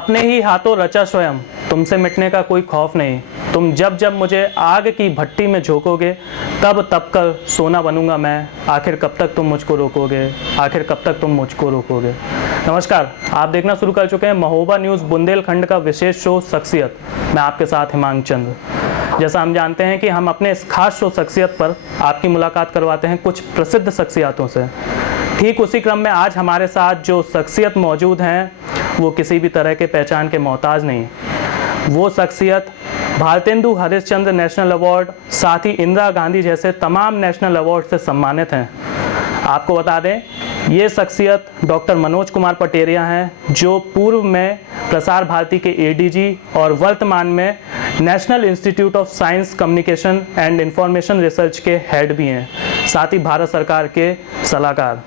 अपने ही हाथों रचा स्वयं, तुमसे मिटने का कोई खौफ नहीं। तुम जब जब मुझे आग की भट्टी में झोंकोगे, तब तब कर सोना बनूंगा मैं। आखिर कब तक तुम मुझको रोकोगे, आखिर कब तक तुम मुझको रोकोगे। नमस्कार, आप देखना शुरू कर चुके हैं महोबा न्यूज़ बुंदेलखंड का विशेष शो शख्सियत। मैं आपके साथ हिमांग चंद। जैसा हम जानते हैं कि हम अपने इस खास शो शख्सियत पर आपकी मुलाकात करवाते हैं कुछ प्रसिद्ध शख्सियातों से। ठीक उसी क्रम में आज हमारे साथ जो शख्सियत मौजूद हैं वो किसी भी तरह के पहचान के मोहताज नहीं। वो शख्सियत भारतेंदु हरिश्चंद्र नेशनल अवार्ड, साथ ही इंदिरा गांधी जैसे तमाम नेशनल अवार्ड से सम्मानित हैं। आपको बता दें, ये शख्सियत डॉक्टर मनोज कुमार पटेरिया हैं, जो पूर्व में प्रसार भारती के एडीजी और वर्तमान में national institute of science communication and information research के हेड भी हैं, साथ ही भारत सरकार के सलाहकार।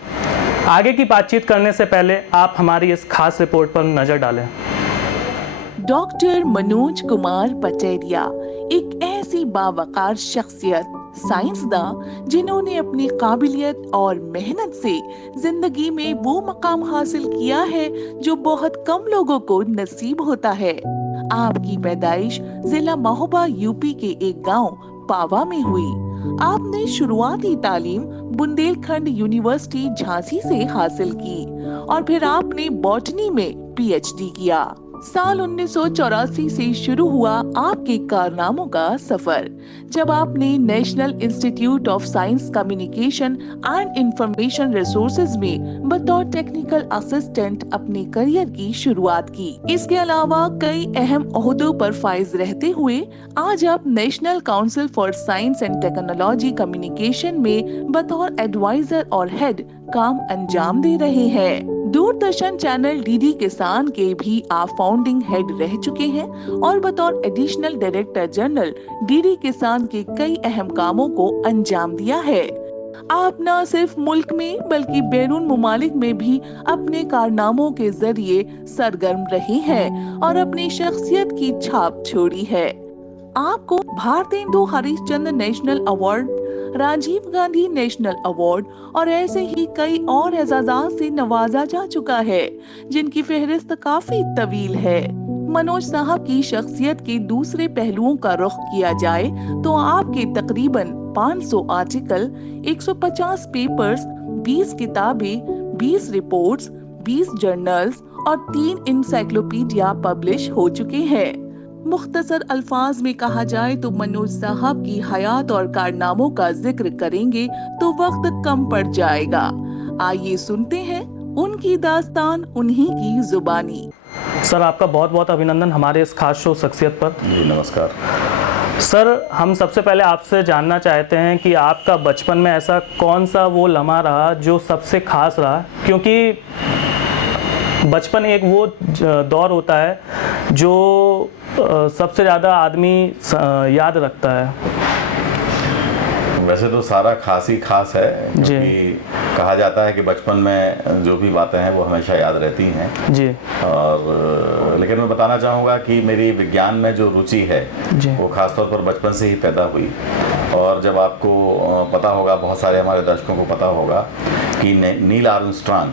आगे की बातचीत करने से पहले आप हमारी इस खास रिपोर्ट पर नजर डालें। डॉक्टर मनोज कुमार पटेरिया एक ऐसी बावकार शख्सियत, साइंसदान जिन्होंने अपनी काबिलियत और मेहनत से जिंदगी में वो मकाम हासिल किया है जो बहुत कम लोगों को नसीब होता है। आपकी पैदाइश जिला महोबा यूपी के एक गांव पावा में हुई। आपने शुरुआती तालीम बुंदेलखंड यूनिवर्सिटी झांसी से हासिल की और फिर आपने बॉटनी में पीएचडी किया। साल 1984 से शुरू हुआ आपके कारनामों का सफर, जब आपने national institute of science communication and information resources में बतौर टेक्निकल असिस्टेंट अपने करियर की शुरुआत की। इसके अलावा कई अहम ओहदों पर फाइज रहते हुए आज आप national council for science and technology communication में बतौर एडवाइजर और हेड काम अंजाम दे रहे हैं। दूरदर्शन चैनल डीडी किसान के भी आप फाउंडिंग हेड रह चुके हैं और बतौर एडिशनल डायरेक्टर जनरल डीडी किसान के कई अहम कामों को अंजाम दिया है। आप न सिर्फ मुल्क में बल्कि बैरून मुमालिक में भी अपने कारनामों के जरिए सरगर्म रहे हैं और अपनी शख्सियत की छाप छोड़ी है। आपको Bharatendu Harishchandra national award, Rajiv Gandhi national award और ऐसे ही कई और एजाज़ात से नवाजा जा चुका है, जिनकी फहरिस्त काफी तवील है। मनोज साहब की शख्सियत के दूसरे पहलुओं का रुख किया जाए तो आपके तकरीबन 500 आर्टिकल, 150 पेपर्स, 20 किताबें, 20 रिपोर्ट्स, 20 जर्नल्स और 3 इंसाइक्लोपीडिया पब्लिश हो चुके हैं। मुख्तसर अल्फाज में कहा जाए तो मनोज साहब की हयात और कारनामों का जिक्र करेंगे तो वक्त कम पड़ जाएगा। आइए सुनते हैं उनकी दास्तान उन्हीं की जुबानी। सर, आपका बहुत बहुत अभिनंदन हमारे इस खास शो शख्सियत पर। जी नमस्कार सर, हम सबसे पहले आपसे जानना चाहते हैं कि आपका बचपन में ऐसा कौन सा वो लम्हा रहा जो सबसे खास रहा, क्योंकि बचपन एक वो दौर होता है जो सबसे ज़्यादा आदमी याद रखता है। वैसे तो सारा खास ही खास है, क्योंकि कहा जाता है कि बचपन में जो भी बातें हैं वो हमेशा याद रहती हैं जी। और लेकिन मैं बताना चाहूँगा कि मेरी विज्ञान में जो रुचि है वो खासतौर पर बचपन से ही पैदा हुई। और जब आपको पता होगा, बहुत सारे हमारे दर्शकों को पता होगा कि नील आर्मस्ट्रांग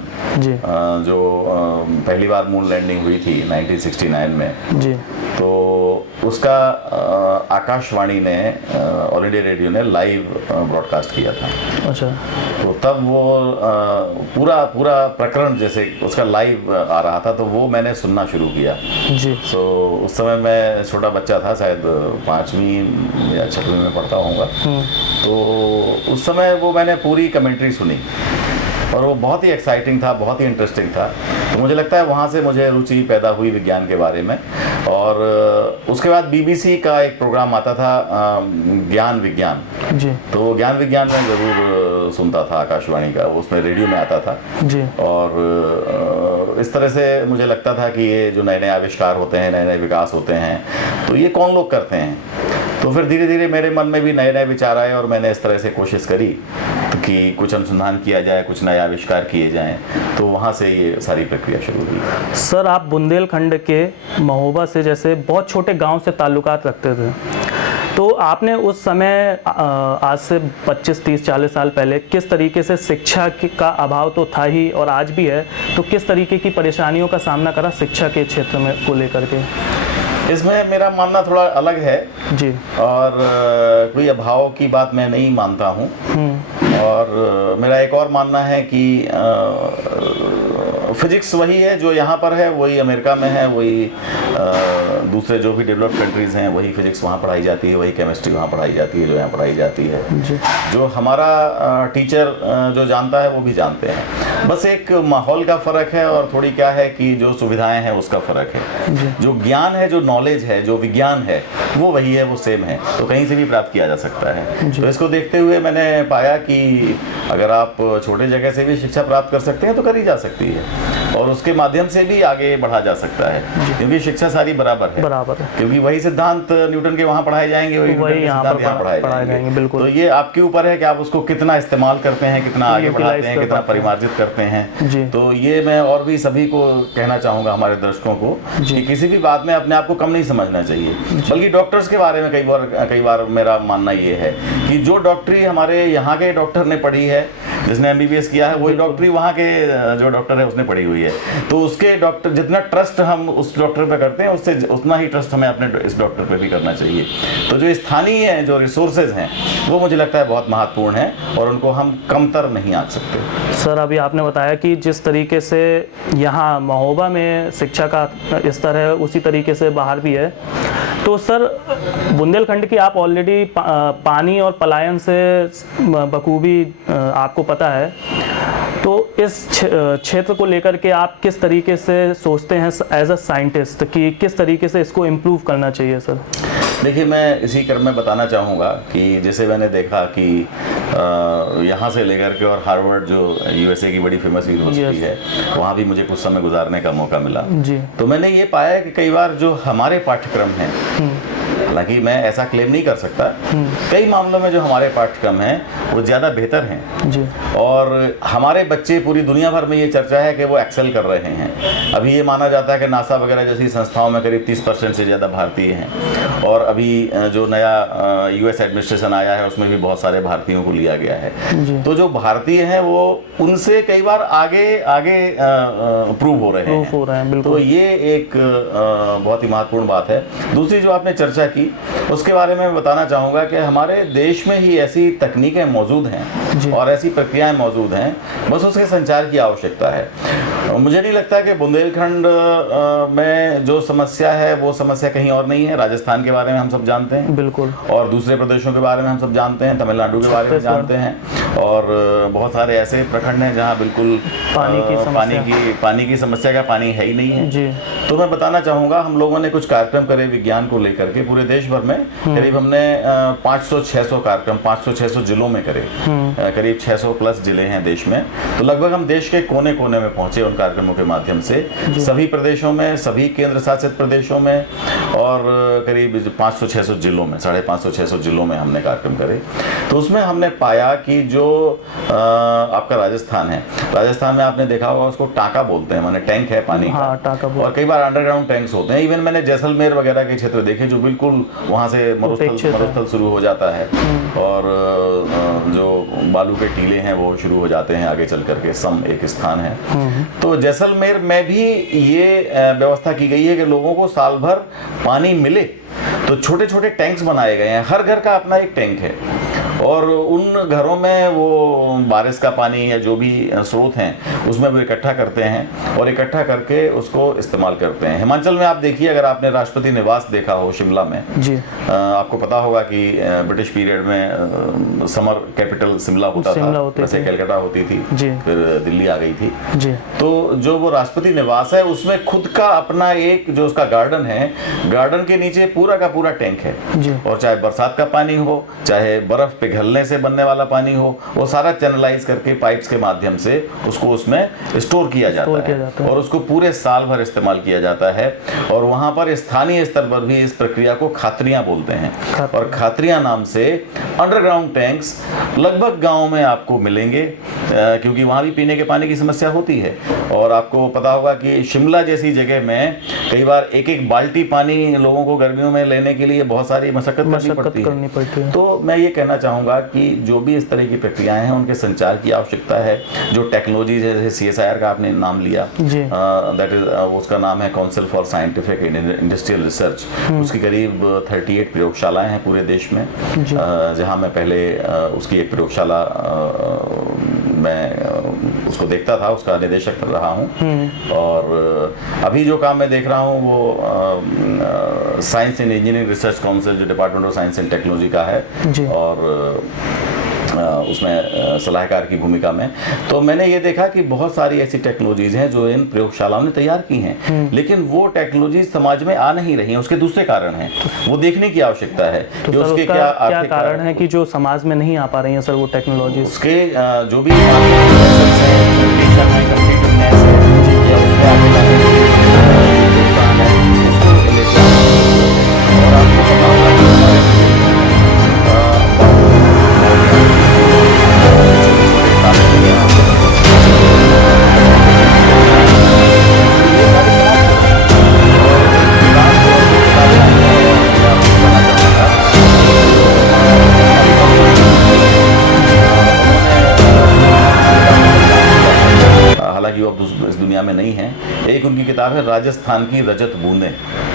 जो पहली बार मून लैंडिंग हुई थी 1969 में जी, तो उसका आकाशवाणी ने, ऑल इंडिया रेडियो ने लाइव ब्रॉडकास्ट किया था। अच्छा। तो तब वो पूरा प्रकरण जैसे उसका लाइव आ रहा था, तो वो मैंने सुनना शुरू किया जी। तो उस समय मैं छोटा बच्चा था, शायद 5वीं या 6वीं में पढ़ता होऊंगा। तो उस समय वो मैंने पूरी कमेंट्री सुनी और वो बहुत ही एक्साइटिंग था, बहुत ही इंटरेस्टिंग था। तो मुझे लगता है वहाँ से मुझे रुचि पैदा हुई विज्ञान के बारे में। और उसके बाद बीबीसी का एक प्रोग्राम आता था ज्ञान विज्ञान जी, तो ज्ञान विज्ञान में ज़रूर सुनता था आकाशवाणी का, उसमें रेडियो में आता था जी। और इस तरह से मुझे लगता था कि ये जो नए नए आविष्कार होते हैं, नए नए विकास होते हैं, तो ये कौन लोग करते हैं। तो फिर धीरे धीरे मेरे मन में भी नए नए विचार आए और मैंने इस तरह से कोशिश करी कि कुछ अनुसंधान किया जाए, कुछ नए आविष्कार किए जाएं। तो वहाँ से ये सारी प्रक्रिया शुरू हुई। सर, आप बुंदेलखंड के महोबा से जैसे बहुत छोटे गांव से ताल्लुकात रखते थे, तो आपने उस समय आज से 25, 30, 40 साल पहले किस तरीके से शिक्षा का अभाव तो था ही और आज भी है, तो किस तरीके की परेशानियों का सामना करा शिक्षा के क्षेत्र में को लेकर के? इसमें मेरा मानना थोड़ा अलग है जी। और कोई अभाव की बात मैं नहीं मानता हूँ। और मेरा एक और मानना है कि फिजिक्स वही है जो यहाँ पर है, वही अमेरिका में है, वही दूसरे जो भी डेवलप्ड कंट्रीज़ हैं वही फिजिक्स वहाँ पढ़ाई जाती है, वही केमिस्ट्री वहाँ पढ़ाई जाती है जो यहाँ पढ़ाई जाती है। जी। जो हमारा टीचर जो जानता है वो भी जानते हैं, बस एक माहौल का फ़र्क है और थोड़ी क्या है कि जो सुविधाएं हैं उसका फ़र्क है। जो ज्ञान है, जो नॉलेज है, जो विज्ञान है वो वही है, वो सेम है, तो कहीं से भी प्राप्त किया जा सकता है। तो इसको देखते हुए मैंने पाया कि अगर आप छोटे जगह से भी शिक्षा प्राप्त कर सकते हैं तो करी जा सकती है और उसके माध्यम से भी आगे बढ़ा जा सकता है, क्योंकि शिक्षा सारी बराबर है। क्योंकि वही सिद्धांत न्यूटन के वहाँ पढ़ाए जाएंगे, वही यहाँ पढ़ाए जाएंगे। बिल्कुल। तो ये आपके ऊपर है कि आप उसको कितना इस्तेमाल करते हैं, कितना आगे बढ़ाते हैं, कितना परिमार्जित करते हैं। तो ये मैं और भी सभी को कहना चाहूँगा, हमारे दर्शकों को, कि किसी भी बात में अपने आप को कम नहीं समझना चाहिए। बल्कि डॉक्टर्स के बारे में कई बार मेरा मानना ये है कि जो डॉक्टरी हमारे यहाँ के डॉक्टर ने पढ़ी है, जिसने MBBS किया है, वही डॉक्टरी वहाँ के जो डॉक्टर है उसने पढ़ी हुई है। तो उसके डॉक्टर जितना ट्रस्ट हम उस डॉक्टर पे करते हैं, उससे उतना ही ट्रस्ट हमें अपने इस डॉक्टर पे भी करना चाहिए। तो जो स्थानीय जो रिसोर्सेज हैं वो मुझे लगता है बहुत महत्वपूर्ण है और उनको हम कमतर नहीं आंक सकते। सर, अभी आपने बताया कि जिस तरीके से यहाँ महोबा में शिक्षा का स्तर है उसी तरीके से बाहर भी है, तो सर बुंदेलखंड की आप ऑलरेडी पानी और पलायन से बखूबी आपको पता है, तो इस क्षेत्र को लेकर के आप किस तरीके से सोचते हैं एज अ साइंटिस्ट कि किस तरीके से इसको इम्प्रूव करना चाहिए? सर देखिए, मैं इसी क्रम में बताना चाहूँगा कि जैसे मैंने देखा कि यहाँ से लेकर के और हार्वर्ड जो USA की बड़ी फेमस यूनिवर्सिटी है, वहाँ भी मुझे कुछ समय गुजारने का मौका मिला। तो मैंने ये पाया कि कई बार जो हमारे पाठ्यक्रम हैं, हालांकि मैं ऐसा क्लेम नहीं कर सकता, कई मामलों में जो हमारे पाठ्यक्रम हैं वो ज़्यादा बेहतर हैं जी। और हमारे बच्चे पूरी दुनिया भर में ये चर्चा है कि वो एक्सेल कर रहे हैं। अभी ये माना जाता है कि नासा वगैरह जैसी संस्थाओं में करीब 30% से ज़्यादा भारतीय हैं और अभी जो नया US एडमिनिस्ट्रेशन आया है उसमें भी बहुत सारे भारतीयों को लिया गया है। तो जो भारतीय हैं वो उनसे कई बार आगे प्रूव हो रहे हैं। तो ये एक बहुत ही महत्वपूर्ण बात है। दूसरी जो आपने चर्चा की उसके बारे में बताना चाहूँगा कि हमारे देश में ही ऐसी तकनीकें मौजूद हैं और ऐसी प्रक्रियाएं मौजूद हैं, बस उसके संचार की आवश्यकता है। मुझे नहीं लगता कि बुंदेलखंड में जो समस्या है वो समस्या कहीं और नहीं है। राजस्थान के बारे में हम सब जानते हैं, बिल्कुल, और दूसरे प्रदेशों के बारे में हम सब जानते हैं, तमिलनाडु के बारे में जानते हैं, और बहुत सारे ऐसे प्रखंड हैं जहाँ बिल्कुल पानी की समस्या का पानी है ही नहीं है जी। तो मैं बताना चाहूँगा, हम लोगों ने कुछ कार्यक्रम करे विज्ञान को लेकर के पूरे देश भर में। करीब हमने 500-600 कार्यक्रम 500-600 जिलों में करे, करीब 600 प्लस जिले हैं देश में। तो लगभग हम देश के कोने कोने में पहुंचे उन कार्यक्रमों के माध्यम से, सभी प्रदेशों में, सभी केंद्र शासित प्रदेशों में, और करीब 500-600 जिलों में, 550-600 जिलों में हमने कार्यक्रम करे। तो उसमें हमने पाया कि जो आपका राजस्थान है, राजस्थान में आपने देखा होगा उसको टाका बोलते हैं, माने टैंक है पानी का, और कई बार अंडरग्राउंड टैंक्स होते हैं। इवन मैंने जैसलमेर वगैरह के क्षेत्र देखे जो बिल्कुल वहाँ से मरुस्थल शुरू हो जाता है और जो बालू के टीले हैं वो शुरू हो जाते हैं आगे चल करके, सम एक स्थान है। तो जैसलमेर में भी ये व्यवस्था की गई है कि लोगों को साल भर पानी मिले, तो छोटे छोटे टैंक्स बनाए गए हैं, हर घर का अपना एक टैंक है, और उन घरों में वो बारिश का पानी या जो भी स्रोत हैं उसमें वो इकट्ठा करते हैं और इकट्ठा करके उसको इस्तेमाल करते हैं। हिमाचल में आप देखिए, अगर आपने राष्ट्रपति निवास देखा हो शिमला में जी, आपको पता होगा कि ब्रिटिश पीरियड में समर कैपिटल शिमला होता था, वैसे कलकत्ता होती थी जी, फिर दिल्ली आ गई थी जी। तो जो वो राष्ट्रपति निवास है उसमें खुद का अपना एक जो उसका गार्डन है, गार्डन के नीचे पूरा का पूरा टैंक है जी। और चाहे बरसात का पानी हो, चाहे बर्फ पिघलने से बनने वाला पानी हो, वो सारा चैनलाइज करके पाइप्स के माध्यम से उसको उसमें स्टोर किया जाता है और उसको पूरे साल भर इस्तेमाल किया जाता है। और वहाँ पर स्थानीय स्तर पर भी इस प्रक्रिया को खात्रियाँ बोलते हैं और खात्रियाँ नाम से अंडरग्राउंड टैंक्स लगभग गाँव में आपको मिलेंगे, क्योंकि वहाँ भी पीने के पानी की समस्या होती है। और आपको पता होगा कि शिमला जैसी जगह में कई बार एक एक बाल्टी पानी लोगों को गर्मियों में लेने के लिए बहुत सारी मशक्कत करनी पड़ती है। तो मैं ये कहना चाहूँगा कि जो भी इस तरह की प्रक्रियाएं हैं उनके संचार की आवश्यकता है। जो टेक्नोलॉजी जैसे CSIR का आपने नाम लिया, दैट इज उसका नाम है council for scientific and industrial research. उसकी करीब 38 प्रयोगशालाएं हैं पूरे देश में, जहाँ मैं पहले उसकी एक प्रयोगशाला मैं उसको देखता था, उसका निदेशक रहा हूँ। और अभी जो काम मैं देख रहा हूँ वो science and engineering research council जो department of science and technology का है और उसमें सलाहकार की भूमिका में। तो मैंने ये देखा कि बहुत सारी ऐसी टेक्नोलॉजीज हैं जो इन प्रयोगशालाओं ने तैयार की हैं, लेकिन वो टेक्नोलॉजी समाज में आ नहीं रही हैं। उसके दूसरे कारण हैं, वो देखने की आवश्यकता है कि उसके क्या कारण है कि जो समाज में नहीं आ पा रही हैं सर वो टेक्नोलॉजी। उसके जो भी इस दुनिया में नहीं है। एक उनकी किताब है राजस्थान की रजत बूंदें।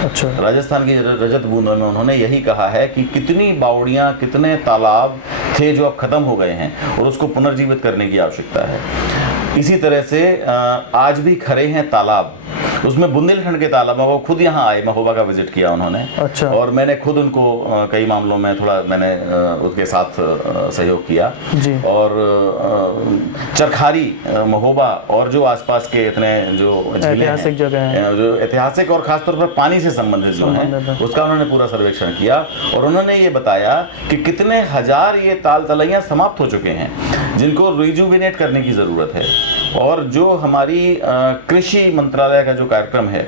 अच्छा। राजस्थान की रजत बूंदों में उन्होंने यही कहा है कि कितनी बावड़ियां, कितने तालाब थे जो अब खत्म हो गए हैं और उसको पुनर्जीवित करने की आवश्यकता है। इसी तरह से आज भी खड़े हैं तालाब, उसमें बुंदेलखंड के तालाब में वो खुद यहाँ आए, महोबा का विजिट किया उन्होंने। अच्छा। और मैंने खुद उनको कई मामलों में थोड़ा मैंने उसके साथ सहयोग किया जी। और चरखारी, महोबा और जो आसपास के इतने जो ऐतिहासिक जगह हैं, जो ऐतिहासिक और खासतौर पर पानी से संबंधित जो हैं, उसका उन्होंने पूरा सर्वेक्षण किया और उन्होंने ये बताया कि कितने हजार ये ताल तलैया समाप्त हो चुके हैं जिनको रिजुविनेट करने की ज़रूरत है। और जो हमारी कृषि मंत्रालय का जो कार्यक्रम है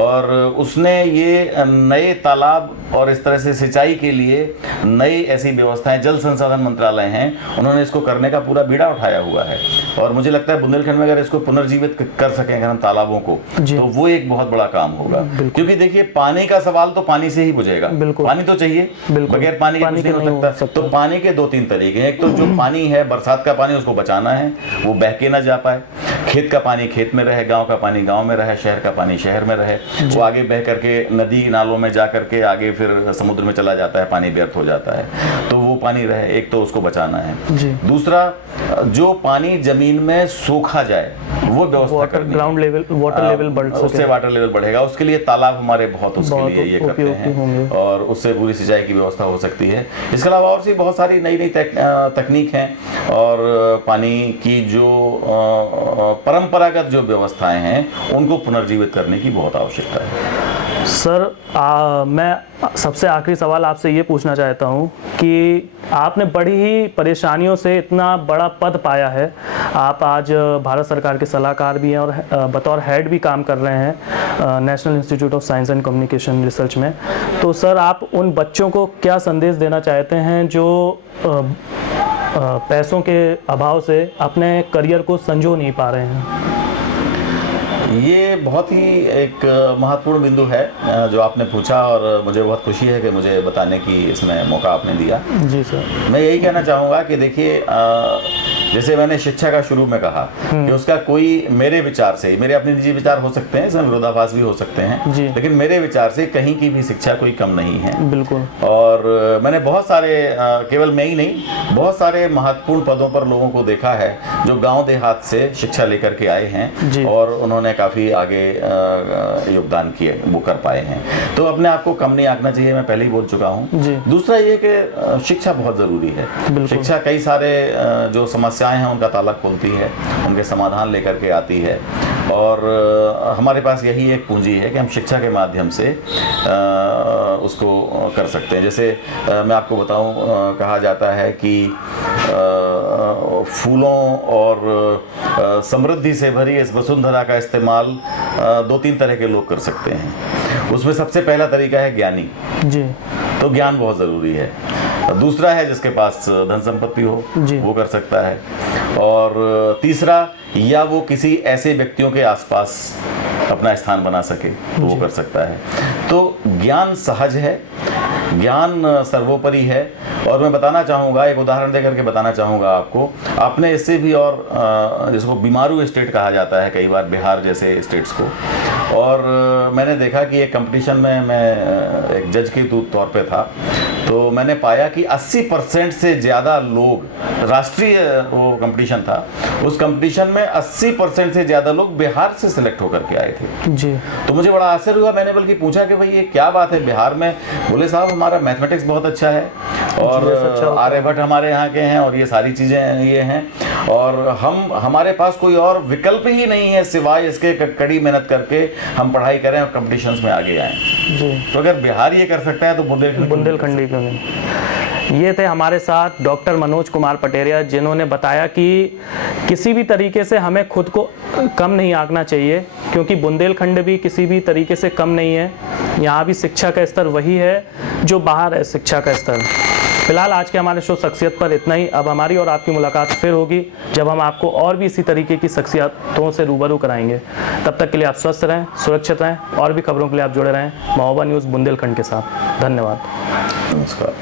और उसने ये नए तालाब और इस तरह से सिंचाई के लिए नई ऐसी व्यवस्थाएं, जल संसाधन मंत्रालय हैं, उन्होंने इसको करने का पूरा बीड़ा उठाया हुआ है। और मुझे लगता है बुंदेलखंड में अगर इसको पुनर्जीवित कर सकें अगर हम तालाबों को, तो वो एक बहुत बड़ा काम होगा। क्योंकि देखिए पानी का सवाल तो पानी से ही बुझेगा, पानी तो चाहिए, बगैर पानी के कुछ नहीं हो सकता। तो पानी के 2-3 तरीके हैं। एक तो जो पानी है, बरसात का पानी, उसको बचाना है, वो बह के ना जा पाए। खेत का पानी खेत में रहे, गांव का पानी गांव में रहे, शहर का पानी शहर में रहे। वो आगे बह करके नदी नालों में जा करके आगे फिर समुद्र में चला जाता है, पानी व्यर्थ हो जाता है। तो वो पानी रहे, एक तो उसको बचाना है। दूसरा, जो पानी जमीन में सूखा जाए वो व्यवस्था करनी, ग्राउंड लेवल वाटर लेवल बढ़ सके, उससे वाटर लेवल बढ़ेगा। उसके लिए तालाब हमारे बहुत उसके लिए ये करते हैं और उससे पूरी सिंचाई की व्यवस्था हो सकती है। इसके अलावा और सी बहुत सारी नई नई तकनीक हैं और पानी की जो परंपरागत जो व्यवस्थाएं हैं उनको पुनर्जीवित करने की बहुत आवश्यकता है। सर मैं सबसे आखिरी सवाल आपसे ये पूछना चाहता हूँ कि आपने बड़ी ही परेशानियों से इतना बड़ा पद पाया है। आप आज भारत सरकार के सलाहकार भी हैं और बतौर हेड भी काम कर रहे हैं national institute of science and communication research में। तो सर आप उन बच्चों को क्या संदेश देना चाहते हैं जो पैसों के अभाव से अपने करियर को संजो नहीं पा रहे हैं? ये बहुत ही एक महत्वपूर्ण बिंदु है जो आपने पूछा और मुझे बहुत खुशी है कि मुझे बताने की इसमें मौका आपने दिया। जी सर। मैं यही कहना चाहूँगा कि देखिए, जैसे मैंने शिक्षा का शुरू में कहा कि उसका कोई, मेरे विचार से, मेरे अपने निजी विचार हो सकते हैं, इसमें विरोधाभास भी हो सकते हैं, लेकिन मेरे विचार से कहीं की भी शिक्षा कोई कम नहीं है। बिल्कुल। और मैंने बहुत सारे, केवल मैं ही नहीं, बहुत सारे महत्वपूर्ण पदों पर लोगों को देखा है जो गांव देहात से शिक्षा लेकर के आए हैं और उन्होंने काफ़ी आगे योगदान किए, वो कर पाए हैं। तो अपने आप को कम नहीं आंकना चाहिए, मैं पहले ही बोल चुका हूँ। दूसरा ये कि शिक्षा बहुत ज़रूरी है। शिक्षा कई सारे जो समस्याएं हैं उनका ताला खोलती है, उनके समाधान लेकर के आती है और हमारे पास यही एक पूंजी है कि हम शिक्षा के माध्यम से उसको कर सकते हैं। जैसे मैं आपको बताऊं, कहा जाता है कि फूलों और समृद्धि से भरी इस वसुंधरा का इस्तेमाल 2-3 तरह के लोग कर सकते हैं। उसमें सबसे पहला तरीका है ज्ञानी जी। तो ज्ञान बहुत ज़रूरी है। दूसरा है जिसके पास धन संपत्ति हो, वो कर सकता है। और तीसरा, या वो किसी ऐसे व्यक्तियों के आसपास अपना स्थान बना सके तो वो कर सकता है। तो ज्ञान सहज है, ज्ञान सर्वोपरि है। और मैं बताना चाहूँगा, एक उदाहरण देकर के बताना चाहूँगा आपको। आपने इससे भी और जिसको बीमारू स्टेट कहा जाता है कई बार, बिहार जैसे स्टेट्स को, और मैंने देखा कि एक कंपटीशन में मैं एक जज के तौर पे था, तो मैंने पाया कि 80% से ज़्यादा लोग, राष्ट्रीय वो कंपटीशन था, उस कंपटीशन में 80% से ज़्यादा लोग बिहार से सिलेक्ट होकर के आए थे जी। तो मुझे बड़ा आश्चर्य हुआ। मैंने बल्कि पूछा कि भाई ये क्या बात है बिहार में? बोले साहब हमारा मैथमेटिक्स बहुत अच्छा है और आर्यभट्ट हमारे यहाँ के हैं और ये सारी चीज़ें ये हैं, और हमारे पास कोई और विकल्प ही नहीं है सिवाय इसके कड़ी मेहनत करके हम पढ़ाई करें और कंपटीशंस में आगे आएँ जी। तो अगर बिहार ये कर सकता है तो बुंदेलखंडी क्यों नहीं। ये थे हमारे साथ डॉक्टर मनोज कुमार पटेरिया, जिन्होंने बताया कि किसी भी तरीके से हमें खुद को कम नहीं आंकना चाहिए, क्योंकि बुंदेलखंड भी किसी भी तरीके से कम नहीं है। यहाँ भी शिक्षा का स्तर वही है जो बाहर है शिक्षा का स्तर। फिलहाल आज के हमारे शो शख्सियत पर इतना ही। अब हमारी और आपकी मुलाकात फिर होगी जब हम आपको और भी इसी तरीके की शख्सियतों से रूबरू कराएंगे। तब तक के लिए आप स्वस्थ रहें, सुरक्षित रहें, और भी खबरों के लिए आप जुड़े रहें महोबा न्यूज़ बुंदेलखंड के साथ। धन्यवाद। नमस्कार।